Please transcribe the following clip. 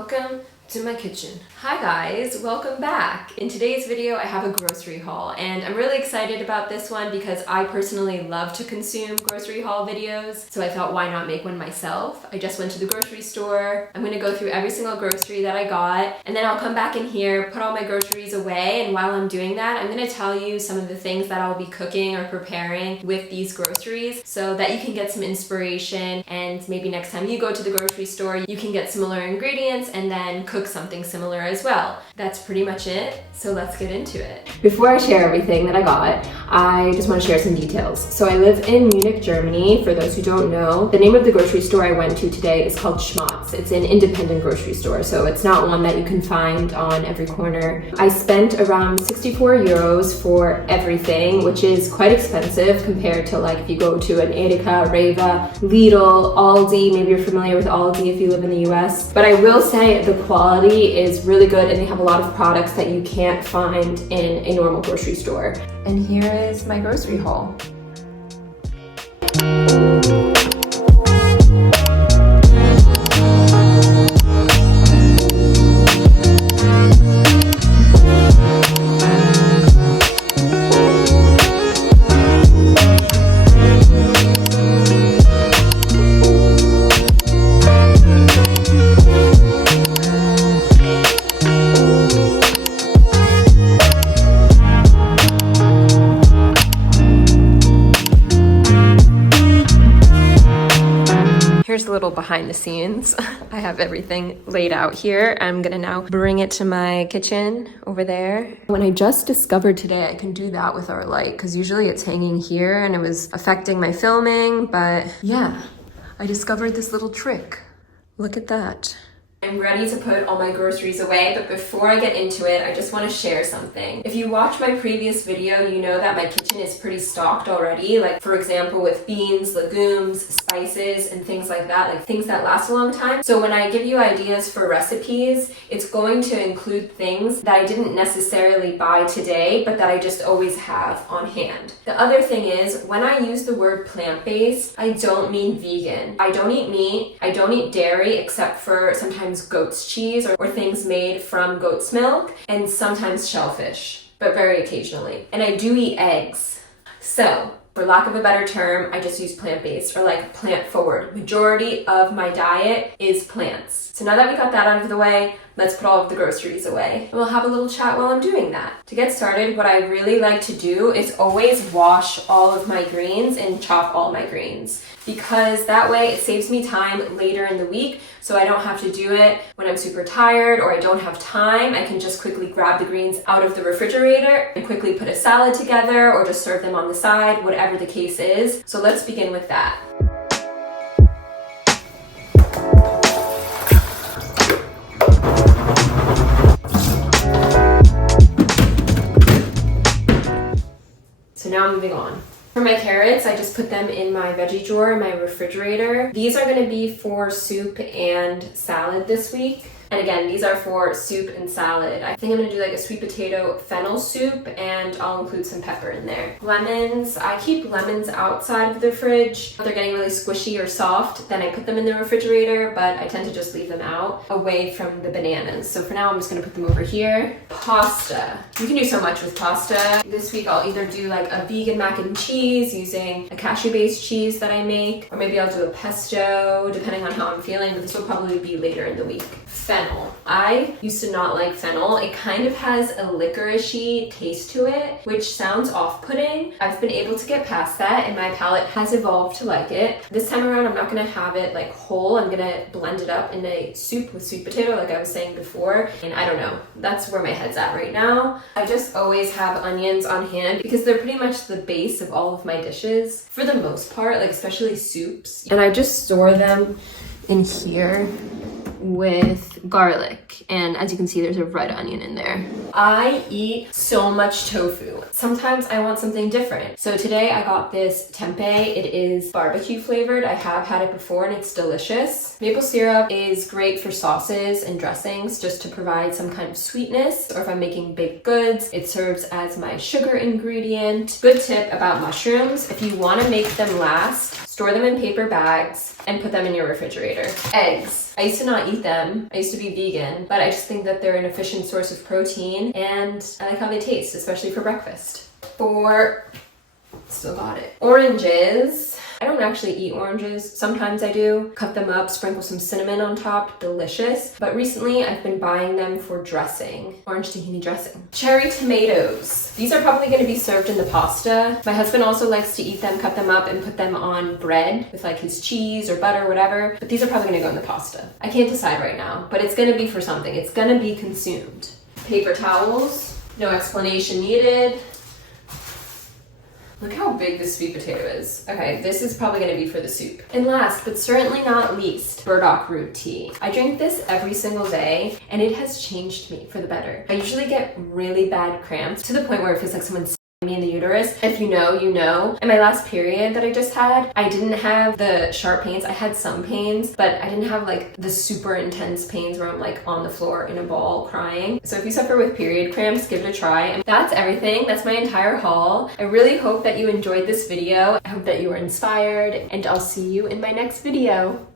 Welcome to my kitchen. Hi guys, welcome back. In today's video, I have a grocery haul and I'm really excited about this one because I personally love to consume grocery haul videos. So I thought, why not make one myself? I just went to the grocery store. I'm gonna go through every single grocery that I got and then I'll come back in here, put all my groceries away, and while I'm doing that, I'm gonna tell you some of the things that I'll be cooking or preparing with these groceries so that you can get some inspiration, and maybe next time you go to the grocery store, you can get similar ingredients and then cook something similar as well. That's pretty much it, so let's get into it. Before I share everything that I got, I just want to share some details. So I live in Munich, Germany. For those who don't know, the name of the grocery store I went to today is called Schmatz. It's an independent grocery store, so it's not one that you can find on every corner. I spent around 64 euros for everything, which is quite expensive compared to like if you go to an Edeka, Reva, Lidl, Aldi. Maybe you're familiar with Aldi if you live in the US. But I will say the quality is really good and they have a lot of products that you can't find in a normal grocery store. And here is my grocery haul. Here's a little behind the scenes. I have everything laid out here. I'm gonna now bring it to my kitchen over there. When I just discovered today I can do that with our light, because usually it's hanging here and it was affecting my filming, but yeah, I discovered this little trick. Look at that. I'm ready to put all my groceries away, but before I get into it, I just want to share something. If you watch my previous video, you know that my kitchen is pretty stocked already, like for example with beans, legumes, spices, and things like that, like things that last a long time. So when I give you ideas for recipes, it's going to include things that I didn't necessarily buy today, but that I just always have on hand. The other thing is, when I use the word plant-based, I don't mean vegan. I don't eat meat, I don't eat dairy except for sometimes goat's cheese or things made from goat's milk, and sometimes shellfish, but very occasionally. And I do eat eggs. So, for lack of a better term, I just use plant-based or like plant-forward. Majority of my diet is plants. So now that we got that out of the way, let's put all of the groceries away. And we'll have a little chat while I'm doing that. To get started, what I really like to do is always wash all of my greens and chop all my greens, because that way it saves me time later in the week, so I don't have to do it when I'm super tired or I don't have time. I can just quickly grab the greens out of the refrigerator and quickly put a salad together or just serve them on the side, whatever the case is. So let's begin with that. So now moving on. For my carrots, I just put them in my veggie drawer in my refrigerator. These are going to be for soup and salad this week. And again, these are for soup and salad. I think I'm gonna do like a sweet potato fennel soup, and I'll include some pepper in there. Lemons, I keep lemons outside of the fridge. If they're getting really squishy or soft, then I put them in the refrigerator, but I tend to just leave them out away from the bananas. So for now, I'm just gonna put them over here. Pasta. You can do so much with pasta. This week, I'll either do like a vegan mac and cheese using a cashew-based cheese that I make, or maybe I'll do a pesto, depending on how I'm feeling, but this will probably be later in the week. Fennel. I used to not like fennel. It kind of has a licorice-y taste to it, which sounds off-putting. I've been able to get past that and my palate has evolved to like it. This time around, I'm not gonna have it like whole. I'm gonna blend it up in a soup with sweet potato like I was saying before. And I don't know, that's where my head's at right now. I just always have onions on hand because they're pretty much the base of all of my dishes for the most part, like especially soups. And I just store them in here with garlic, and as you can see there's a red onion in there. I eat so much tofu. Sometimes I want something different. So today I got this tempeh. It is barbecue flavored. I have had it before and it's delicious. Maple syrup is great for sauces and dressings just to provide some kind of sweetness, or if I'm making baked goods, it serves as my sugar ingredient. Good tip about mushrooms, if you want to make them last, store them in paper bags, and put them in your refrigerator. Eggs. I used to not eat them. I used to be vegan, but I just think that they're an efficient source of protein and I like how they taste, especially for breakfast. Still got it. Oranges. I don't actually eat oranges. Sometimes I do. Cut them up, sprinkle some cinnamon on top. Delicious. But recently I've been buying them for dressing. Orange tahini dressing. Cherry tomatoes. These are probably going to be served in the pasta. My husband also likes to eat them, cut them up, and put them on bread with like his cheese or butter, whatever. But these are probably going to go in the pasta. I can't decide right now, but it's going to be for something. It's going to be consumed. Paper towels. No explanation needed. Look how big this sweet potato is. Okay, this is probably gonna be for the soup. And last, but certainly not least, burdock root tea. I drink this every single day, and it has changed me for the better. I usually get really bad cramps to the point where it feels like someone's me in the uterus. If you know, you know. In my last period that I just had, I didn't have the sharp pains. I had some pains, but I didn't have like the super intense pains where I'm like on the floor in a ball crying. So if you suffer with period cramps, give it a try. And that's everything. That's my entire haul. I really hope that you enjoyed this video. I hope that you were inspired, and I'll see you in my next video.